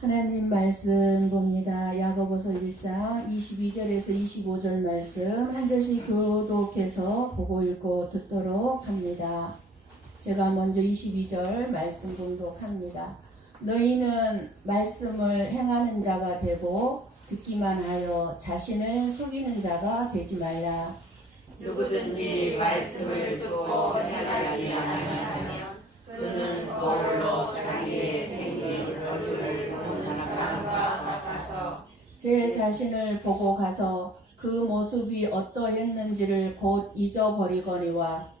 하나님 말씀 봅니다. 야고보서 1장 22절에서 25절 말씀 한 절씩 교독해서 보고 읽고 듣도록 합니다. 제가 먼저 22절 말씀 봉독합니다. 너희는 말씀을 행하는 자가 되고 듣기만 하여 자신을 속이는 자가 되지 말라. 누구든지 말씀을 듣고 행하지 않으면 그는 거울로 자기의 생긴 얼굴을 보는 사람과 같아서 제 자신을 보고 가서 그 모습이 어떠했는지를 곧 잊어버리거니와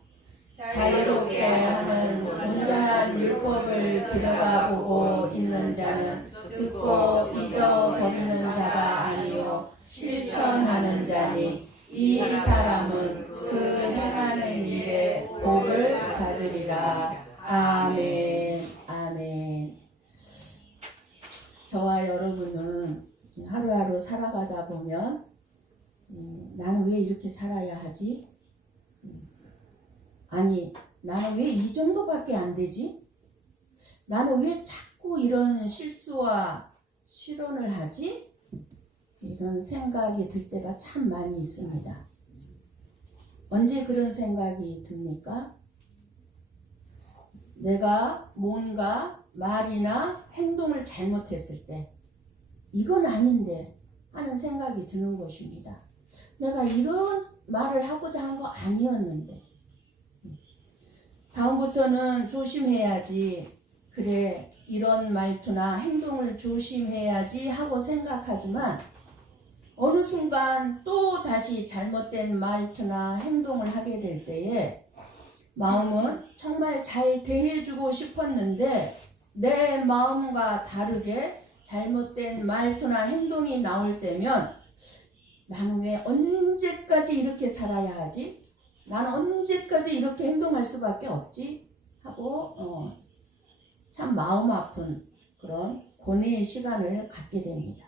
자유롭게 하는 온전한 율법을 들여다보고 있는 자는 듣고 잊어버리는 자가 아니요 실천하는 자니 이 사람은 그 행하는 일에 복을 받으리라. 아멘. 아멘. 저와 여러분은 하루하루 살아가다 보면 나는 왜 이렇게 살아야 하지? 아니, 나는 왜 이 정도밖에 안 되지? 나는 왜 자꾸 이런 실수와 실언을 하지? 이런 생각이 들 때가 참 많이 있습니다. 언제 그런 생각이 듭니까? 내가 뭔가 말이나 행동을 잘못했을 때 이건 아닌데 하는 생각이 드는 것입니다. 내가 이런 말을 하고자 한 거 아니었는데 다음부터는 조심해야지. 그래, 이런 말투나 행동을 조심해야지 하고 생각하지만 어느 순간 또 다시 잘못된 말투나 행동을 하게 될 때에 마음은 정말 잘 대해주고 싶었는데 내 마음과 다르게 잘못된 말투나 행동이 나올 때면 나는 왜 언제까지 이렇게 살아야 하지? 나는 언제까지 이렇게 행동할 수밖에 없지? 하고 참 마음 아픈 그런 고뇌의 시간을 갖게 됩니다.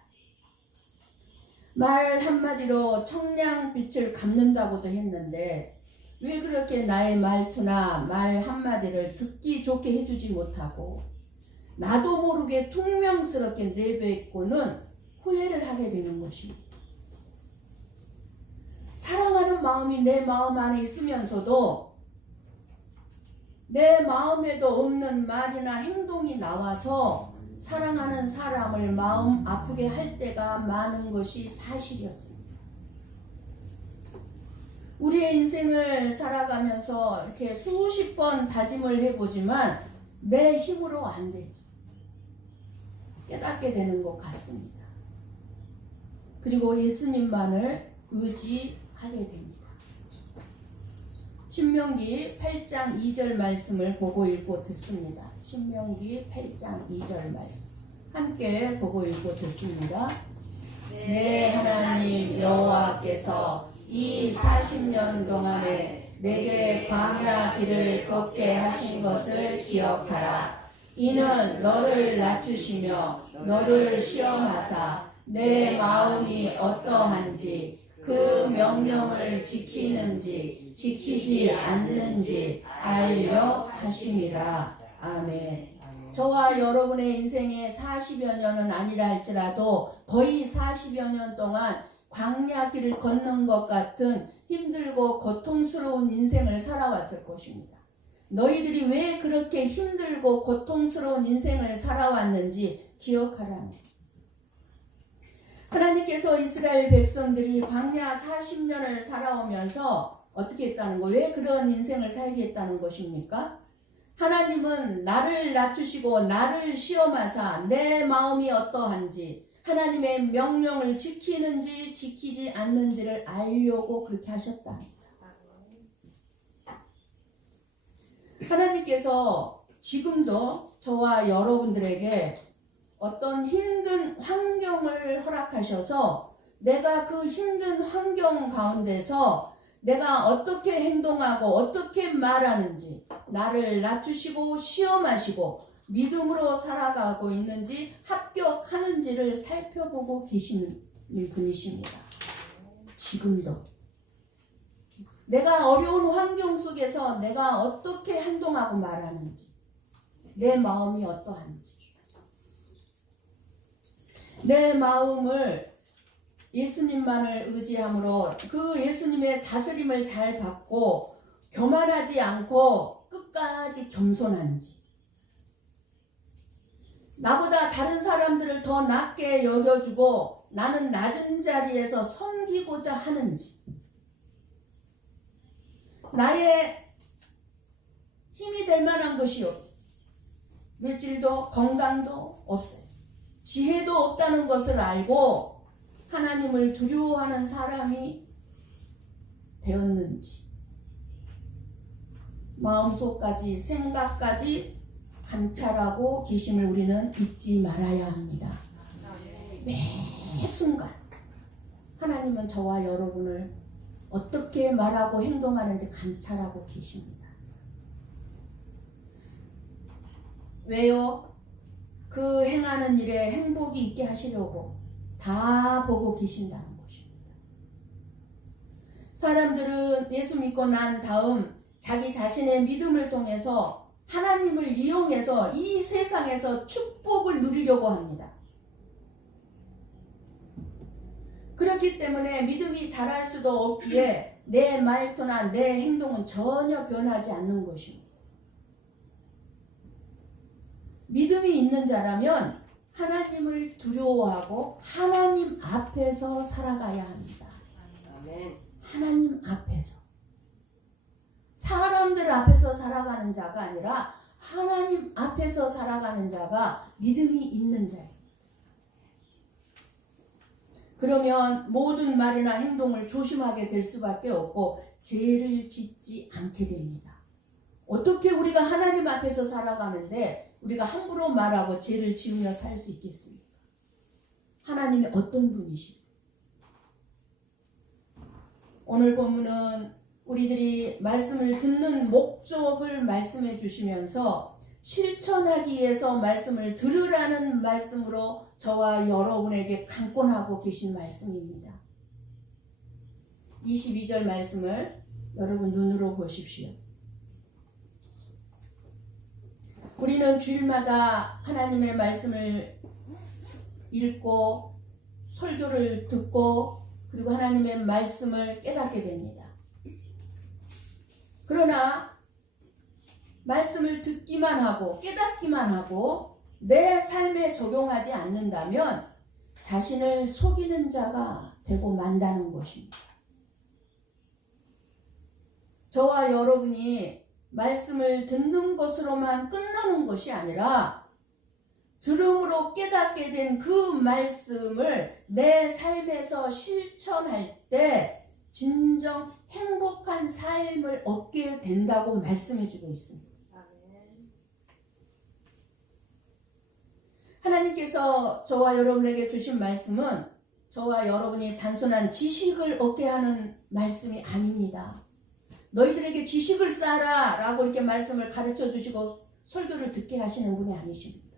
말 한마디로 청량빛을 갚는다고도 했는데 왜 그렇게 나의 말투나 말 한마디를 듣기 좋게 해주지 못하고 나도 모르게 퉁명스럽게 내뱉고는 후회를 하게 되는 것입니다. 사랑하는 마음이 내 마음 안에 있으면서도 내 마음에도 없는 말이나 행동이 나와서 사랑하는 사람을 마음 아프게 할 때가 많은 것이 사실이었습니다. 우리의 인생을 살아가면서 이렇게 수십 번 다짐을 해보지만 내 힘으로 안 되죠. 깨닫게 되는 것 같습니다. 그리고 예수님만을 의지하게 됩니다. 신명기 8장 2절 말씀을 보고 읽고 듣습니다. 신명기 8장 2절 말씀 함께 보고 읽고 듣습니다. 내 하나님 여호와께서 이 40년 동안에 내게 광야 길을 걷게 하신 것을 기억하라. 이는 너를 낮추시며 너를 시험하사 내 마음이 어떠한지 그 명령을 지키는지 지키지 않는지 알려 하심이라. 아멘. 저와 여러분의 인생에 40여 년은 아니라 할지라도 거의 40여 년 동안 광야길을 걷는 것 같은 힘들고 고통스러운 인생을 살아왔을 것입니다. 너희들이 왜 그렇게 힘들고 고통스러운 인생을 살아왔는지 기억하라는 거예요. 하나님께서 이스라엘 백성들이 광야 40년을 살아오면서 어떻게 했다는 거예요? 왜 그런 인생을 살게 했다는 것입니까? 하나님은 나를 낮추시고 나를 시험하사 내 마음이 어떠한지 하나님의 명령을 지키는지 지키지 않는지를 알려고 그렇게 하셨답니다. 하나님께서 지금도 저와 여러분들에게 어떤 힘든 환경을 허락하셔서 내가 그 힘든 환경 가운데서 내가 어떻게 행동하고 어떻게 말하는지 나를 낮추시고 시험하시고 믿음으로 살아가고 있는지 합격하는지를 살펴보고 계시는 분이십니다. 지금도 내가 어려운 환경 속에서 내가 어떻게 행동하고 말하는지 내 마음이 어떠한지 내 마음을 예수님만을 의지함으로 그 예수님의 다스림을 잘 받고 교만하지 않고 끝까지 겸손한지, 나보다 다른 사람들을 더 낮게 여겨주고 나는 낮은 자리에서 섬기고자 하는지, 나의 힘이 될 만한 것이 없어요. 물질도 건강도 없어요. 지혜도 없다는 것을 알고 하나님을 두려워하는 사람이 되었는지, 마음속까지 생각까지 감찰하고 계심을 우리는 잊지 말아야 합니다. 매 순간 하나님은 저와 여러분을 어떻게 말하고 행동하는지 감찰하고 계십니다. 왜요? 그 행하는 일에 행복이 있게 하시려고 다 보고 계신다는 것입니다. 사람들은 예수 믿고 난 다음 자기 자신의 믿음을 통해서 하나님을 이용해서 이 세상에서 축복을 누리려고 합니다. 그렇기 때문에 믿음이 자랄 수도 없기에 내 말투나 내 행동은 전혀 변하지 않는 것입니다. 믿음이 있는 자라면 하나님을 두려워하고 하나님 앞에서 살아가야 합니다. 하나님 앞에서. 사람들 앞에서 살아가는 자가 아니라 하나님 앞에서 살아가는 자가 믿음이 있는 자예요. 그러면 모든 말이나 행동을 조심하게 될 수밖에 없고 죄를 짓지 않게 됩니다. 어떻게 우리가 하나님 앞에서 살아가는데 우리가 함부로 말하고 죄를 지으며 살 수 있겠습니까? 하나님이 어떤 분이십니까? 오늘 본문은 우리들이 말씀을 듣는 목적을 말씀해 주시면서 실천하기 위해서 말씀을 들으라는 말씀으로 저와 여러분에게 강권하고 계신 말씀입니다. 22절 말씀을 여러분 눈으로 보십시오. 우리는 주일마다 하나님의 말씀을 읽고 설교를 듣고 그리고 하나님의 말씀을 깨닫게 됩니다. 그러나 말씀을 듣기만 하고 깨닫기만 하고 내 삶에 적용하지 않는다면 자신을 속이는 자가 되고 만다는 것입니다. 저와 여러분이 말씀을 듣는 것으로만 끝나는 것이 아니라 들음으로 깨닫게 된 그 말씀을 내 삶에서 실천할 때 진정 행복한 삶을 얻게 된다고 말씀해주고 있습니다. 하나님께서 저와 여러분에게 주신 말씀은 저와 여러분이 단순한 지식을 얻게 하는 말씀이 아닙니다. 너희들에게 지식을 쌓아라 라고 이렇게 말씀을 가르쳐 주시고 설교를 듣게 하시는 분이 아니십니다.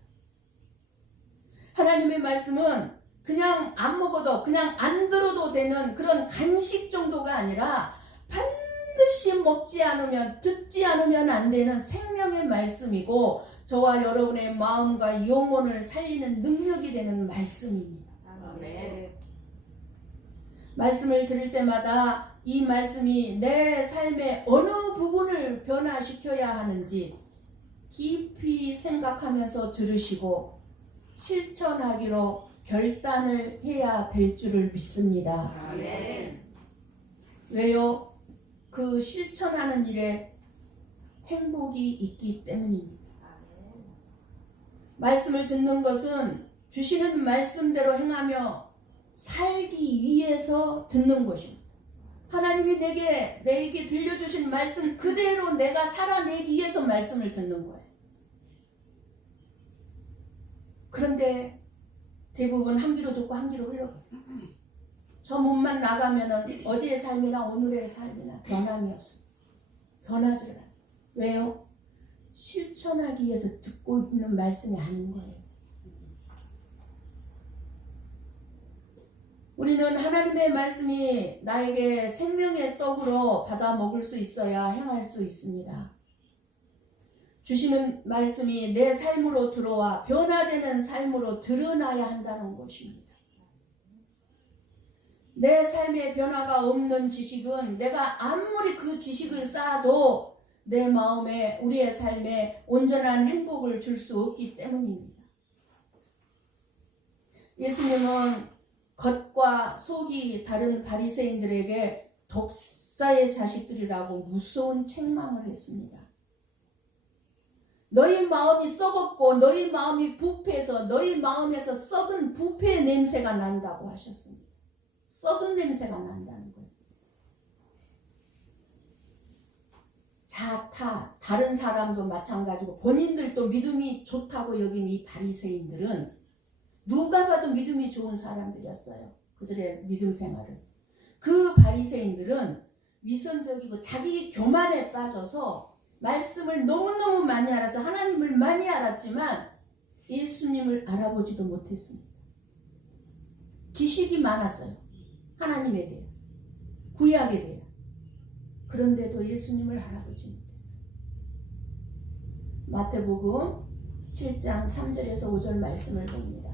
하나님의 말씀은 그냥 안 먹어도 그냥 안 들어도 되는 그런 간식 정도가 아니라 반드시 먹지 않으면 듣지 않으면 안 되는 생명의 말씀이고 저와 여러분의 마음과 영혼을 살리는 능력이 되는 말씀입니다. 아멘. 말씀을 들을 때마다 이 말씀이 내 삶의 어느 부분을 변화시켜야 하는지 깊이 생각하면서 들으시고 실천하기로 결단을 해야 될 줄을 믿습니다. 아멘. 왜요? 그 실천하는 일에 행복이 있기 때문입니다. 말씀을 듣는 것은 주시는 말씀대로 행하며 살기 위해서 듣는 것입니다. 하나님이 내게 들려주신 말씀 그대로 내가 살아내기 위해서 말씀을 듣는 거예요. 그런데 대부분 한 귀로 듣고 한 귀로 흘러가요. 저 문만 나가면은 어제의 삶이나 오늘의 삶이나 변함이 없어요. 변하지 않아요. 왜요? 실천하기 위해서 듣고 있는 말씀이 아닌 거예요. 우리는 하나님의 말씀이 나에게 생명의 떡으로 받아 먹을 수 있어야 행할 수 있습니다. 주시는 말씀이 내 삶으로 들어와 변화되는 삶으로 드러나야 한다는 것입니다. 내 삶에 변화가 없는 지식은 내가 아무리 그 지식을 쌓아도 내 마음에 우리의 삶에 온전한 행복을 줄 수 없기 때문입니다. 예수님은 겉과 속이 다른 바리새인들에게 독사의 자식들이라고 무서운 책망을 했습니다. 너희 마음이 썩었고 너희 마음이 부패해서 너희 마음에서 썩은 부패의 냄새가 난다고 하셨습니다. 썩은 냄새가 난다는 거예요. 자타, 다른 사람도 마찬가지고 본인들도 믿음이 좋다고 여긴 이 바리새인들은 누가 봐도 믿음이 좋은 사람들이었어요. 그들의 믿음 생활은. 그 바리새인들은 위선적이고 자기 교만에 빠져서 말씀을 너무너무 많이 알아서 하나님을 많이 알았지만 예수님을 알아보지도 못했습니다. 지식이 많았어요. 하나님에 대해, 구약에 대해. 그런데도 예수님을 알아보지 못했어요. 마태복음 7장 3절에서 5절 말씀을 봅니다.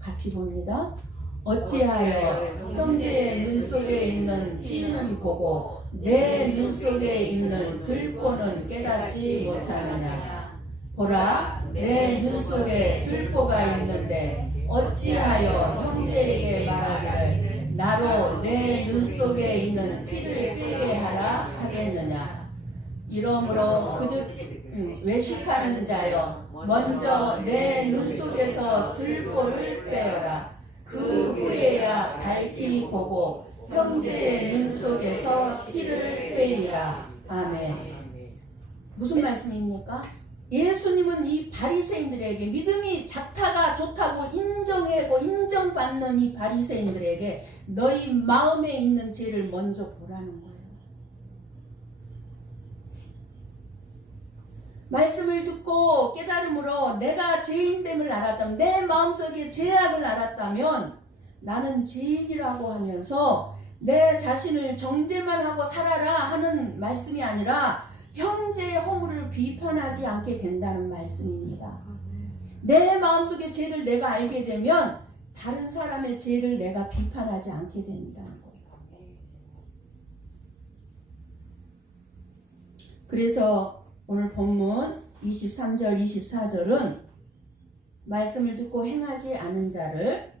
같이 봅니다. 어찌하여 형제의 눈 속에 있는 티는 보고 내 눈 속에 있는 들보는 깨닫지 못하느냐. 보라, 내 눈 속에 들보가 있는데 어찌하여 형제에게 말하기를 나로 내 눈 속에 있는 티를 빼게 하라 하겠느냐. 이러므로 그들 외식하는 자여 먼저 내 눈 속에서 들보를 빼어라. 그 후에야 밝히 보고 형제의 눈 속에서 티를 빼리라. 아멘. 무슨 말씀입니까? 예수님은 이 바리새인들에게 믿음이 자타가 좋다고 인정하고 인정받는 이 바리새인들에게 너희 마음에 있는 죄를 먼저 보라는 거예요. 말씀을 듣고 깨달음으로 내가 죄인됨을 알았다면, 내 마음속에 죄악을 알았다면 나는 죄인이라고 하면서 내 자신을 정죄만 하고 살아라 하는 말씀이 아니라 형제의 허물을 비판하지 않게 된다는 말씀입니다. 내 마음속의 죄를 내가 알게 되면 다른 사람의 죄를 내가 비판하지 않게 된다는 거예요. 그래서 오늘 본문 23절 24절은 말씀을 듣고 행하지 않은 자를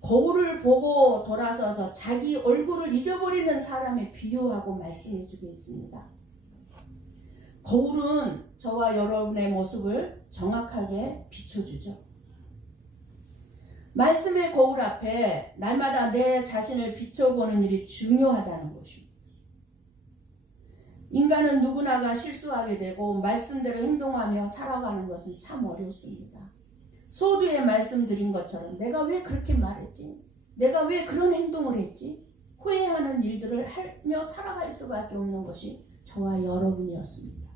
거울을 보고 돌아서서 자기 얼굴을 잊어버리는 사람에 비유하고 말씀해 주고 있습니다. 거울은 저와 여러분의 모습을 정확하게 비춰주죠. 말씀의 거울 앞에 날마다 내 자신을 비춰보는 일이 중요하다는 것입니다. 인간은 누구나가 실수하게 되고 말씀대로 행동하며 살아가는 것은 참 어렵습니다. 소두에 말씀드린 것처럼 내가 왜 그렇게 말했지? 내가 왜 그런 행동을 했지? 후회하는 일들을 하며 살아갈 수밖에 없는 것이 저와 여러분이었습니다.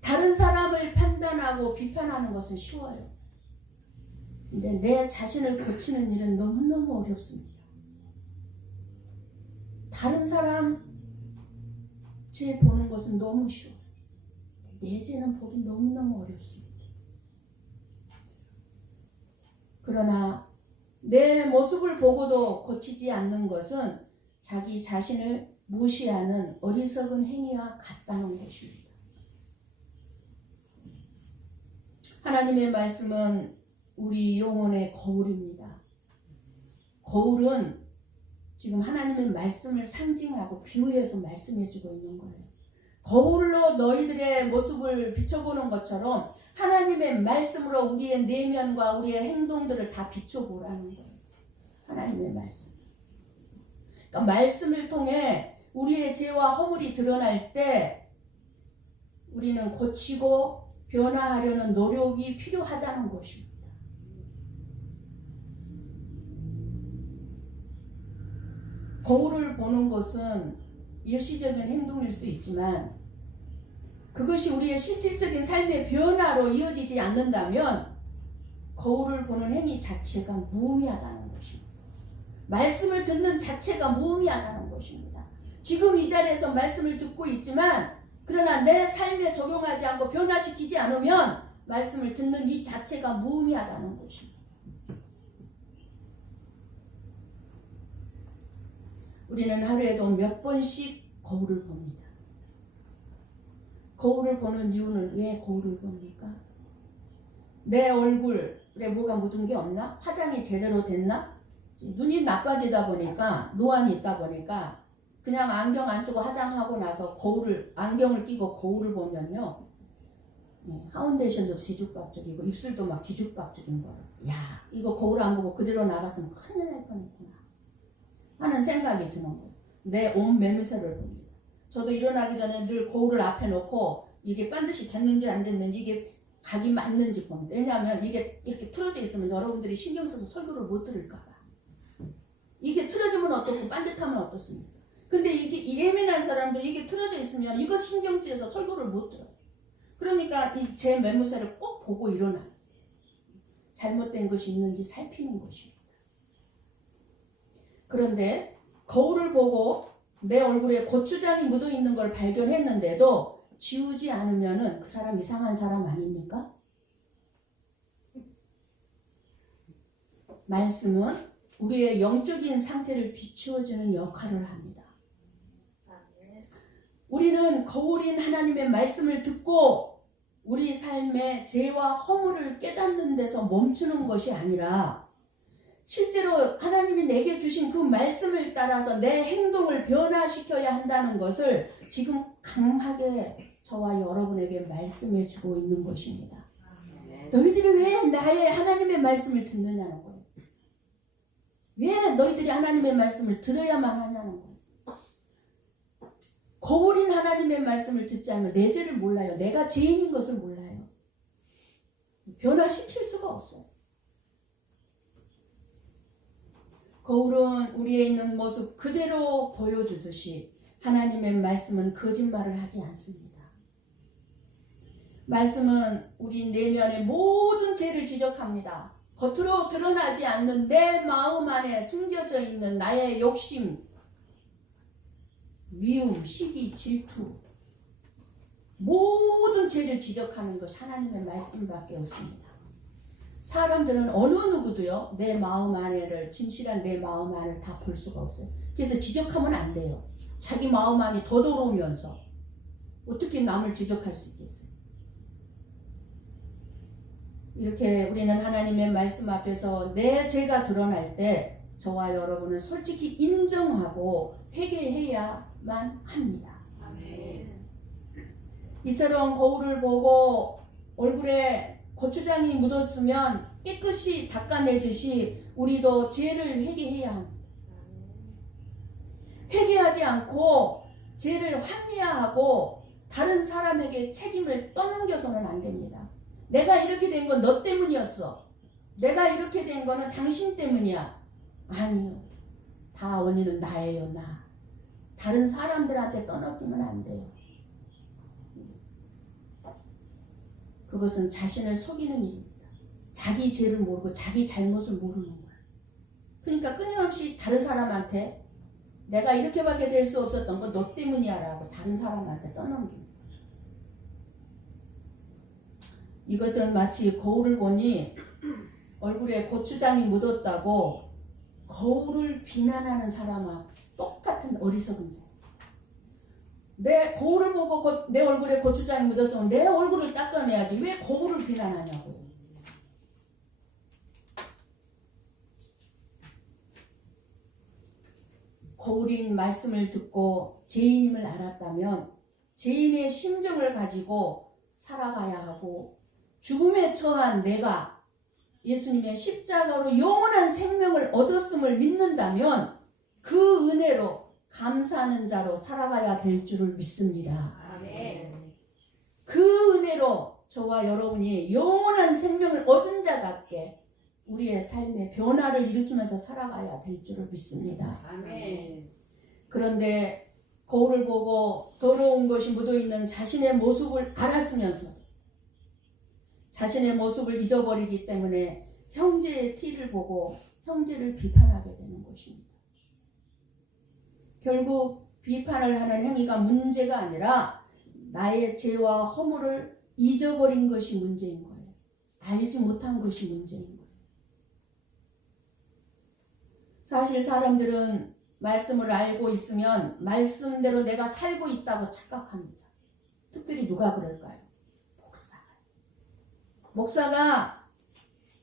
다른 사람을 판단하고 비판하는 것은 쉬워요. 근데 내 자신을 고치는 일은 너무너무 어렵습니다. 다른 사람 죄 보는 것은 너무 쉬워요. 내 죄는 보기 너무너무 어렵습니다. 그러나 내 모습을 보고도 고치지 않는 것은 자기 자신을 무시하는 어리석은 행위와 같다는 것입니다. 하나님의 말씀은 우리 영혼의 거울입니다. 거울은 지금 하나님의 말씀을 상징하고 비유해서 말씀해주고 있는 거예요. 거울로 너희들의 모습을 비춰보는 것처럼 하나님의 말씀으로 우리의 내면과 우리의 행동들을 다 비춰보라는 거예요. 하나님의 말씀. 그러니까 말씀을 통해 우리의 죄와 허물이 드러날 때 우리는 고치고 변화하려는 노력이 필요하다는 것입니다. 거울을 보는 것은 일시적인 행동일 수 있지만 그것이 우리의 실질적인 삶의 변화로 이어지지 않는다면 거울을 보는 행위 자체가 무의미하다는 것입니다. 말씀을 듣는 자체가 무의미하다는 것입니다. 지금 이 자리에서 말씀을 듣고 있지만 그러나 내 삶에 적용하지 않고 변화시키지 않으면 말씀을 듣는 이 자체가 무의미하다는 것입니다. 우리는 하루에도 몇 번씩 거울을 봅니다. 거울을 보는 이유는 왜 거울을 봅니까? 내 얼굴에 뭐가 묻은 게 없나? 화장이 제대로 됐나? 눈이 나빠지다 보니까, 노안이 있다 보니까 그냥 안경 안 쓰고 화장하고 나서 안경을 끼고 거울을 보면요, 파운데이션도 뒤죽박죽이고 입술도 막 뒤죽박죽인 거예요. 야, 이거 거울 안 보고 그대로 나갔으면 큰일 날 뻔했구나 하는 생각이 드는 거예요. 내 옷 매무새를 봅니다. 저도 일어나기 전에 늘 거울을 앞에 놓고 이게 반드시 됐는지 안 됐는지, 이게 각이 맞는지 봅니다. 왜냐하면 이게 이렇게 틀어져 있으면 여러분들이 신경 써서 설교를 못 들을까 봐. 이게 틀어지면 어떻고 반듯하면 어떻습니까? 근데 이게 예민한 사람들이 이게 틀어져 있으면 이거 신경 쓰여서 설교를 못 들어요. 그러니까 제 매무새를 꼭 보고 일어나요. 잘못된 것이 있는지 살피는 것입니다. 그런데 거울을 보고 내 얼굴에 고추장이 묻어 있는 걸 발견했는데도 지우지 않으면은 그 사람 이상한 사람 아닙니까? 말씀은 우리의 영적인 상태를 비추어주는 역할을 합니다. 우리는 거울인 하나님의 말씀을 듣고 우리 삶의 죄와 허물을 깨닫는 데서 멈추는 것이 아니라 실제로 하나님이 내게 주신 그 말씀을 따라서 내 행동을 변화시켜야 한다는 것을 지금 강하게 저와 여러분에게 말씀해 주고 있는 것입니다. 너희들이 왜 나의 하나님의 말씀을 듣느냐는 거예요. 왜 너희들이 하나님의 말씀을 들어야만 하냐는 거예요. 거울인 하나님의 말씀을 듣지 않으면 내 죄를 몰라요. 내가 죄인인 것을 몰라요. 변화시킬 수가 없어요. 거울은 우리에 있는 모습 그대로 보여주듯이 하나님의 말씀은 거짓말을 하지 않습니다. 말씀은 우리 내면의 모든 죄를 지적합니다. 겉으로 드러나지 않는 내 마음 안에 숨겨져 있는 나의 욕심, 미움, 시기, 질투, 모든 죄를 지적하는 것이 하나님의 말씀밖에 없습니다. 사람들은 어느 누구도요, 내 마음 안에를, 진실한 내 마음 안을 다 볼 수가 없어요. 그래서 지적하면 안 돼요. 자기 마음 안이 더러우면서 어떻게 남을 지적할 수 있겠어요? 이렇게 우리는 하나님의 말씀 앞에서 내 죄가 드러날 때 저와 여러분은 솔직히 인정하고 회개해야만 합니다. 아멘. 이처럼 거울을 보고 얼굴에 고추장이 묻었으면 깨끗이 닦아내듯이 우리도 죄를 회개해야 합니다. 회개하지 않고 죄를 합리화하고 다른 사람에게 책임을 떠넘겨서는 안 됩니다. 내가 이렇게 된 건 너 때문이었어. 내가 이렇게 된 거는 당신 때문이야. 아니요. 다 원인은 나예요, 나. 다른 사람들한테 떠넘기면 안 돼요. 그것은 자신을 속이는 일입니다. 자기 죄를 모르고 자기 잘못을 모르는 거예요. 그러니까 끊임없이 다른 사람한테 내가 이렇게밖에 될 수 없었던 건 너 때문이야 라고 다른 사람한테 떠넘깁니다. 이것은 마치 거울을 보니 얼굴에 고추장이 묻었다고 거울을 비난하는 사람과 똑같은 어리석은 죄. 내 거울을 보고 내 얼굴에 고추장이 묻었으면 내 얼굴을 닦아내야지 왜 거울을 비난하냐고요. 거울인 말씀을 듣고 죄인임을 알았다면 죄인의 심정을 가지고 살아가야 하고 죽음에 처한 내가 예수님의 십자가로 영원한 생명을 얻었음을 믿는다면 그 은혜로 감사하는 자로 살아가야 될 줄을 믿습니다. 아멘. 그 은혜로 저와 여러분이 영원한 생명을 얻은 자답게 우리의 삶에 변화를 일으키면서 살아가야 될 줄을 믿습니다. 아멘. 그런데 거울을 보고 더러운 것이 묻어있는 자신의 모습을 알았으면서 자신의 모습을 잊어버리기 때문에 형제의 티를 보고 형제를 비판하게 되는 것입니다. 결국 비판을 하는 행위가 문제가 아니라 나의 죄와 허물을 잊어버린 것이 문제인 거예요. 알지 못한 것이 문제인 거예요. 사실 사람들은 말씀을 알고 있으면 말씀대로 내가 살고 있다고 착각합니다. 특별히 누가 그럴까요? 목사가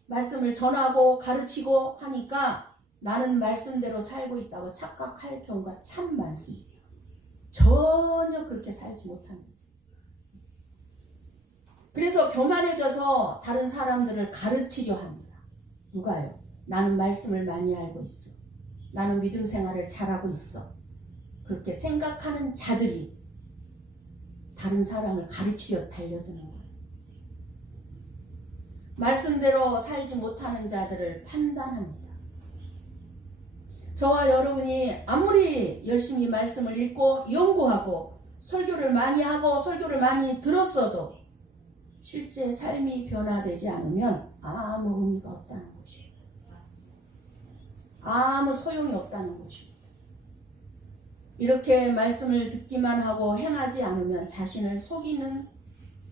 말씀을 전하고 가르치고 하니까 나는 말씀대로 살고 있다고 착각할 경우가 참 많습니다. 전혀 그렇게 살지 못하는 거죠. 그래서 교만해져서 다른 사람들을 가르치려 합니다. 누가요? 나는 말씀을 많이 알고 있어. 나는 믿음 생활을 잘하고 있어. 그렇게 생각하는 자들이 다른 사람을 가르치려 달려드는 거예요. 말씀대로 살지 못하는 자들을 판단합니다. 저와 여러분이 아무리 열심히 말씀을 읽고 연구하고 설교를 많이 하고 설교를 많이 들었어도 실제 삶이 변화되지 않으면 아무 의미가 없다는 것입니다. 아무 소용이 없다는 것입니다. 이렇게 말씀을 듣기만 하고 행하지 않으면 자신을 속이는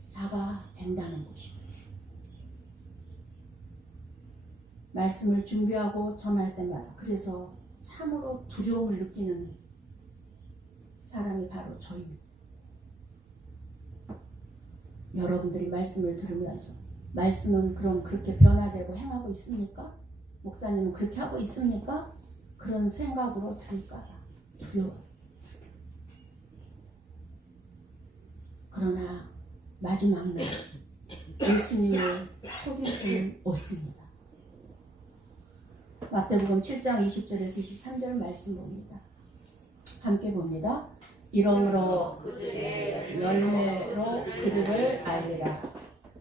자가 된다는 것입니다. 말씀을 준비하고 전할 때마다 그래서 참으로 두려움을 느끼는 사람이 바로 저입니다. 여러분들이 말씀을 들으면서 말씀은 그럼 그렇게 변화되고 행하고 있습니까? 목사님은 그렇게 하고 있습니까? 그런 생각으로 들을까봐 두려워요. 그러나 마지막 날 예수님을 속일 수는 없습니다. 마태복음 7장 20절에서 23절 말씀 봅니다. 함께 봅니다. 이러므로 그들의 열매로 그들을 알리라.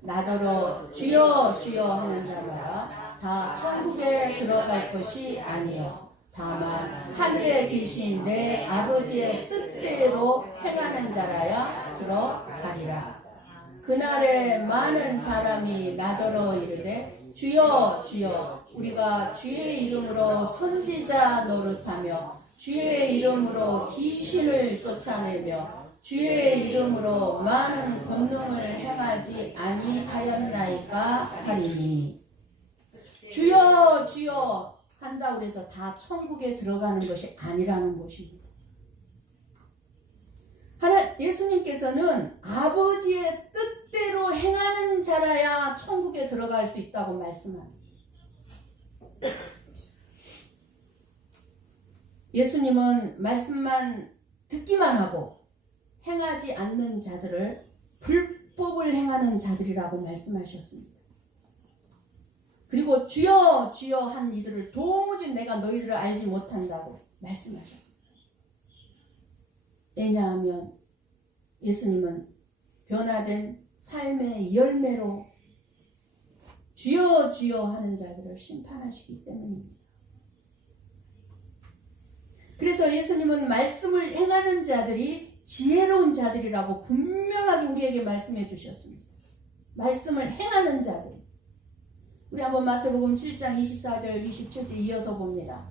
나더러 주여 주여 하는 자마다 다 천국에 들어갈 것이 아니요 다만 하늘에 계신 내 아버지의 뜻대로 행하는 자라야 들어가리라. 그날에 많은 사람이 나더러 이르되 주여 주여 우리가 주의 이름으로 선지자 노릇하며 주의 이름으로 귀신을 쫓아내며 주의 이름으로 많은 권능을 행하지 아니하였나이까 하리니. 주여 주여 한다고 해서 다 천국에 들어가는 것이 아니라는 것입니다. 예수님께서는 아버지의 뜻대로 행하는 자라야 천국에 들어갈 수 있다고 말씀합니다. 예수님은 말씀만 듣기만 하고 행하지 않는 자들을 불법을 행하는 자들이라고 말씀하셨습니다. 그리고 주여 주여 한 이들을 도무지 내가 너희를 알지 못한다고 말씀하셨습니다. 왜냐하면 예수님은 변화된 삶의 열매로 주여 주여 하는 자들을 심판하시기 때문입니다. 그래서 예수님은 말씀을 행하는 자들이 지혜로운 자들이라고 분명하게 우리에게 말씀해 주셨습니다. 말씀을 행하는 자들. 우리 한번 마태복음 7장 24절 27절 이어서 봅니다.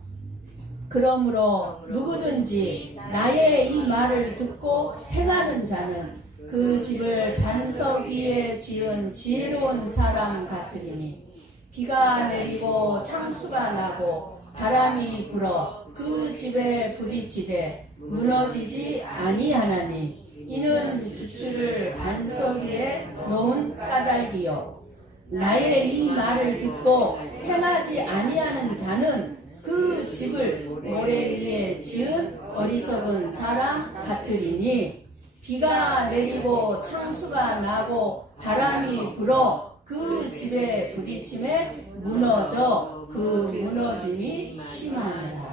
그러므로 누구든지 나의 이 말을 듣고 행하는 자는 그 집을 반석 위에 지은 지혜로운 사람 같으리니 비가 내리고 창수가 나고 바람이 불어 그 집에 부딪히되 무너지지 아니하나니 이는 주추를 반석 위에 놓은 까닭이요 나의 이 말을 듣고 행하지 아니하는 자는 그 집을 모래 위에 지은 어리석은 사람 같으리니 비가 내리고 창수가 나고 바람이 불어 그 집에 부딪힘에 무너져 그 무너짐이 심하니라.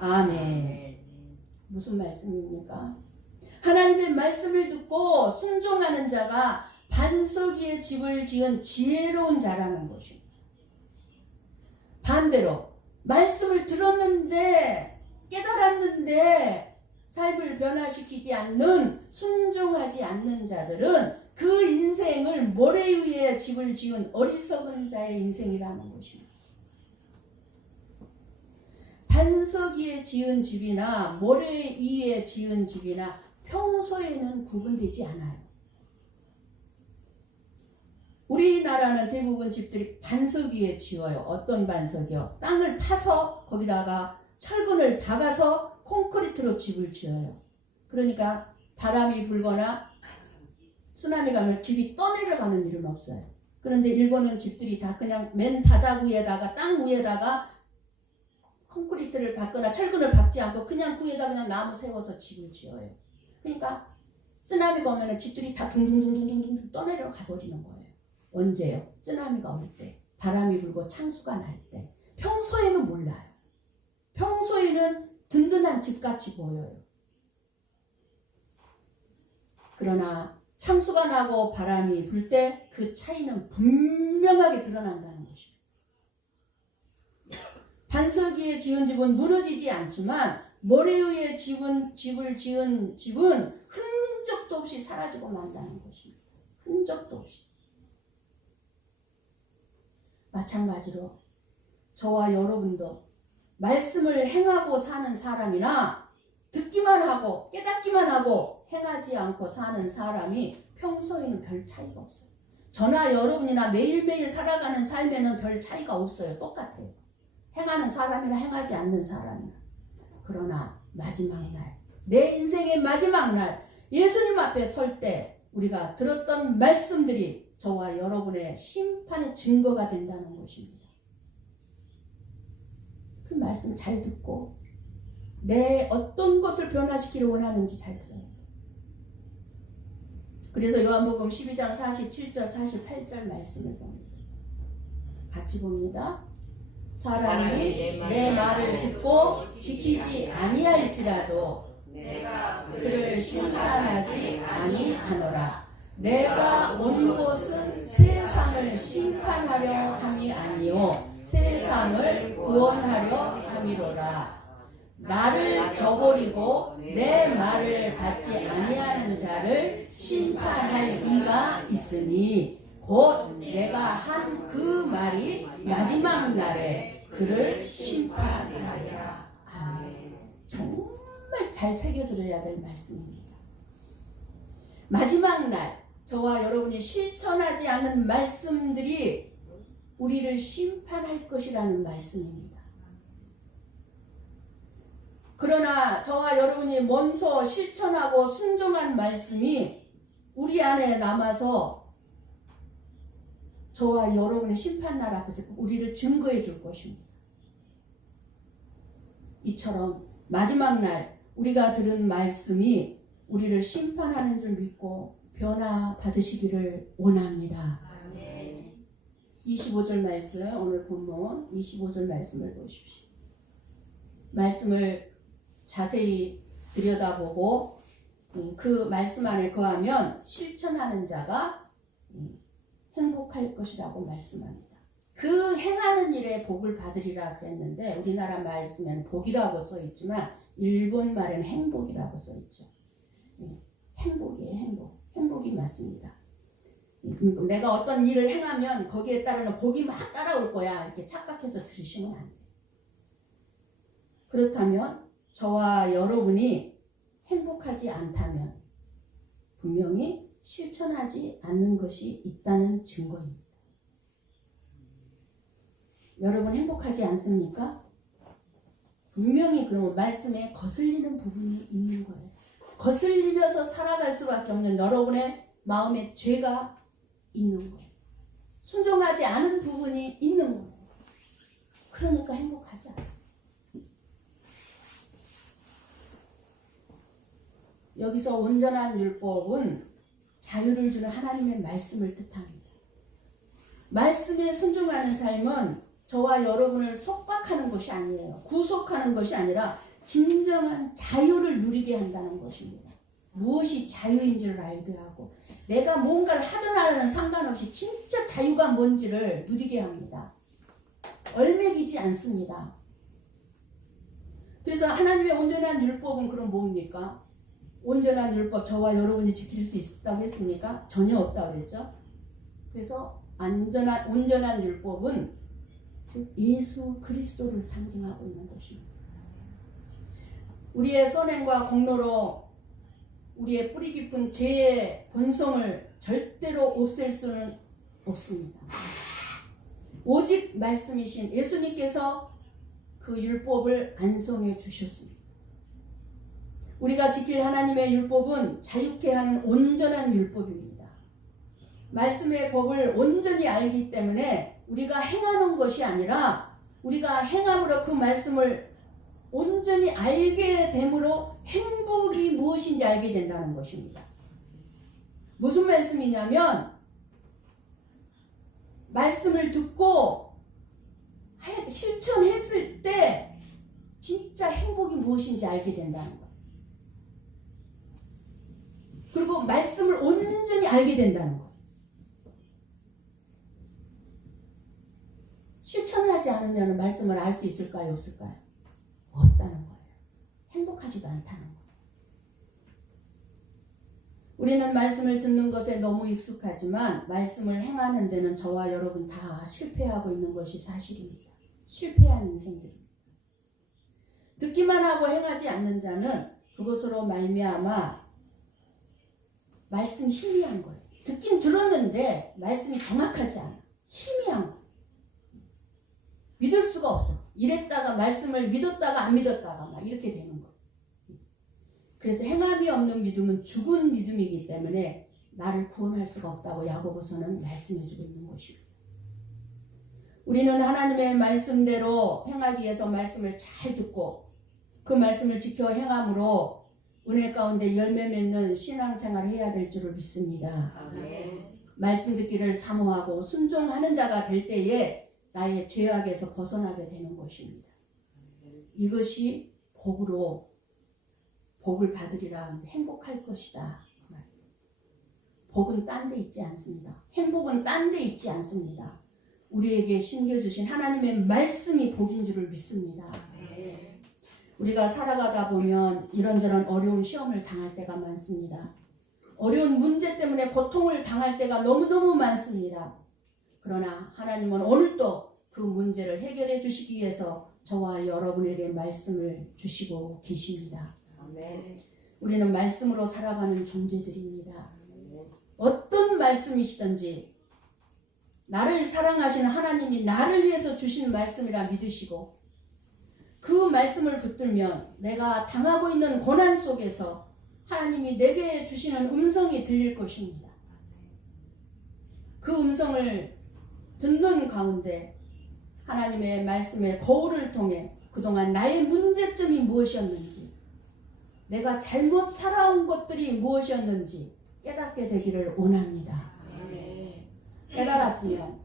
아멘. 무슨 말씀입니까? 하나님의 말씀을 듣고 순종하는 자가 반석 위에 집을 지은 지혜로운 자라는 것입니다. 반대로 말씀을 들었는데 깨달았는데 삶을 변화시키지 않는 순종하지 않는 자들은 그 인생을 모래 위에 집을 지은 어리석은 자의 인생이라는 것입니다. 반석 위에 지은 집이나 모래 위에 지은 집이나 평소에는 구분되지 않아요. 우리나라는 대부분 집들이 반석 위에 지어요. 어떤 반석이요? 땅을 파서 거기다가 철근을 박아서 콘크리트로 집을 지어요. 그러니까 바람이 불거나 쓰나미 가면 집이 떠내려가는 일은 없어요. 그런데 일본은 집들이 다 그냥 맨 바닥 위에다가 땅 위에다가 콘크리트를 박거나 철근을 박지 않고 그냥 그 위에다 그냥 나무 세워서 집을 지어요. 그러니까 쓰나미가 오면 집들이 다 둥둥둥둥둥둥 떠내려가 버리는 거예요. 언제요? 쓰나미가 올 때, 바람이 불고 창수가 날 때. 평소에는 몰라요. 평소에는 든든한 집같이 보여요. 그러나 창수가 나고 바람이 불 때 그 차이는 분명하게 드러난다는 것입니다. 반석 위에 지은 집은 무너지지 않지만 모래 위에 집을 지은 집은 흔적도 없이 사라지고 만다는 것입니다. 흔적도 없이. 마찬가지로 저와 여러분도 말씀을 행하고 사는 사람이나 듣기만 하고 깨닫기만 하고 행하지 않고 사는 사람이 평소에는 별 차이가 없어요. 저나 여러분이나 매일매일 살아가는 삶에는 별 차이가 없어요. 똑같아요. 행하는 사람이나 행하지 않는 사람이나. 그러나 마지막 날, 내 인생의 마지막 날 예수님 앞에 설 때 우리가 들었던 말씀들이 저와 여러분의 심판의 증거가 된다는 것입니다. 그 말씀 잘 듣고 내 어떤 것을 변화시키려 원하는지 잘 들어야 돼요. 그래서 요한복음 12장 47절 48절 말씀을 봅니다. 같이 봅니다. 사람이 내 말을 듣고 지키지 아니할지라도 내가 그를 심판하지 아니하노라. 내가 온 곳은 세상을 심판하려 함이 아니요 세상을 구원하려 함이로라. 나를 저버리고 내 말을 받지 아니하는 자를 심판할 이가 있으니 곧 내가 한 그 말이 마지막 날에 그를 심판하리라. 아멘. 정말 잘 새겨들어야 될 말씀입니다. 마지막 날 저와 여러분이 실천하지 않는 말씀들이 우리를 심판할 것이라는 말씀입니다. 그러나 저와 여러분이 먼저 실천하고 순종한 말씀이 우리 안에 남아서 저와 여러분의 심판날 앞에서 우리를 증거해 줄 것입니다. 이처럼 마지막 날 우리가 들은 말씀이 우리를 심판하는 줄 믿고 변화 받으시기를 원합니다. 25절 말씀, 오늘 본문 25절 말씀을 보십시오. 말씀을 자세히 들여다보고 그 말씀 안에 거하면 실천하는 자가 행복할 것이라고 말씀합니다. 그 행하는 일에 복을 받으리라 그랬는데 우리나라 말씀에는 복이라고 써있지만 일본 말에는 행복이라고 써있죠. 행복이에요. 행복이 맞습니다. 내가 어떤 일을 행하면 거기에 따르는 복이 막 따라올 거야 이렇게 착각해서 들으시면 안 돼요. 그렇다면 저와 여러분이 행복하지 않다면 분명히 실천하지 않는 것이 있다는 증거입니다. 여러분 행복하지 않습니까? 분명히 그러면 말씀에 거슬리는 부분이 있는 거예요. 거슬리면서 살아갈 수밖에 없는 여러분의 마음에 죄가 있는 거예요. 순종하지 않은 부분이 있는 거예요. 그러니까 행복하지 않아요. 여기서 온전한 율법은 자유를 주는 하나님의 말씀을 뜻합니다. 말씀에 순종하는 삶은 저와 여러분을 속박하는 것이 아니에요. 구속하는 것이 아니라 진정한 자유를 누리게 한다는 것입니다. 무엇이 자유인지를 알게 하고 내가 뭔가를 하든 안 하든 상관없이 진짜 자유가 뭔지를 누리게 합니다. 얼매기지 않습니다. 그래서 하나님의 온전한 율법은 그럼 뭡니까? 온전한 율법 저와 여러분이 지킬 수 있다고 했습니까? 전혀 없다고 그랬죠. 그래서 온전한 율법은 즉 예수 그리스도를 상징하고 있는 것입니다. 우리의 선행과 공로로 우리의 뿌리 깊은 죄의 본성을 절대로 없앨 수는 없습니다. 오직 말씀이신 예수님께서 그 율법을 안송해 주셨습니다. 우리가 지킬 하나님의 율법은 자유케 하는 온전한 율법입니다. 말씀의 법을 온전히 알기 때문에 우리가 행하는 것이 아니라 우리가 행함으로 그 말씀을 온전히 알게 됨으로 행복이 무엇인지 알게 된다는 것입니다. 무슨 말씀이냐면 말씀을 듣고 실천했을 때 진짜 행복이 무엇인지 알게 된다는 거예요. 그리고 말씀을 온전히 알게 된다는 거예요. 실천하지 않으면 말씀을 알 수 있을까요? 없을까요? 없다는 거예요. 행복하지도 않다는 거예요. 우리는 말씀을 듣는 것에 너무 익숙하지만 말씀을 행하는 데는 저와 여러분 다 실패하고 있는 것이 사실입니다. 실패한 인생들입니다. 듣기만 하고 행하지 않는 자는 그것으로 말미암아 말씀 희미한 거예요. 듣긴 들었는데 말씀이 정확하지 않아. 희미한 거예요. 믿을 수가 없어. 이랬다가 말씀을 믿었다가 안 믿었다가 막 이렇게 되는 거예요. 그래서 행함이 없는 믿음은 죽은 믿음이기 때문에 나를 구원할 수가 없다고 야고보서는 말씀해주고 있는 것입니다. 우리는 하나님의 말씀대로 행하기 위해서 말씀을 잘 듣고 그 말씀을 지켜 행함으로 은혜 가운데 열매 맺는 신앙생활을 해야 될 줄을 믿습니다. 아멘. 말씀 듣기를 사모하고 순종하는 자가 될 때에 나의 죄악에서 벗어나게 되는 것입니다. 이것이 복을 받으리라 행복할 것이다. 복은 딴 데 있지 않습니다. 행복은 딴 데 있지 않습니다. 우리에게 심겨주신 하나님의 말씀이 복인 줄을 믿습니다. 우리가 살아가다 보면 이런저런 어려운 시험을 당할 때가 많습니다. 어려운 문제 때문에 고통을 당할 때가 너무너무 많습니다. 그러나 하나님은 오늘도 그 문제를 해결해 주시기 위해서 저와 여러분에게 말씀을 주시고 계십니다. 아멘. 우리는 말씀으로 살아가는 존재들입니다. 어떤 말씀이시든지 나를 사랑하시는 하나님이 나를 위해서 주신 말씀이라 믿으시고 그 말씀을 붙들면 내가 당하고 있는 고난 속에서 하나님이 내게 주시는 음성이 들릴 것입니다. 그 음성을 듣는 가운데 하나님의 말씀의 거울을 통해 그동안 나의 문제점이 무엇이었는지 내가 잘못 살아온 것들이 무엇이었는지 깨닫게 되기를 원합니다. 깨달았으면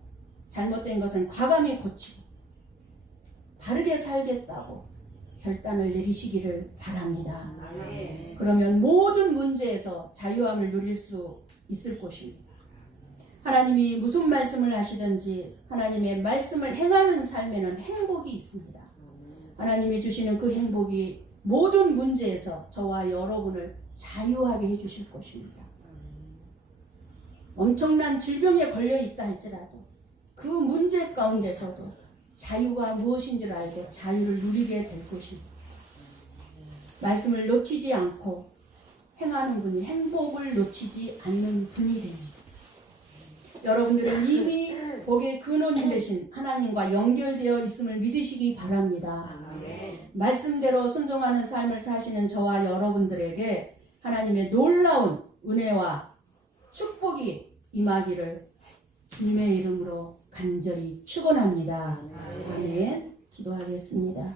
잘못된 것은 과감히 고치고 바르게 살겠다고 결단을 내리시기를 바랍니다. 그러면 모든 문제에서 자유함을 누릴 수 있을 것입니다. 하나님이 무슨 말씀을 하시든지 하나님의 말씀을 행하는 삶에는 행복이 있습니다. 하나님이 주시는 그 행복이 모든 문제에서 저와 여러분을 자유하게 해주실 것입니다. 엄청난 질병에 걸려 있다 할지라도 그 문제 가운데서도 자유가 무엇인지를 알고 자유를 누리게 될 것입니다. 말씀을 놓치지 않고 행하는 분이 행복을 놓치지 않는 분이 됩니다. 여러분들은 이미 복의 근원이 되신 하나님과 연결되어 있음을 믿으시기 바랍니다. 말씀대로 순종하는 삶을 사시는 저와 여러분들에게 하나님의 놀라운 은혜와 축복이 임하기를 주님의 이름으로 간절히 축원합니다. 아멘. 기도하겠습니다.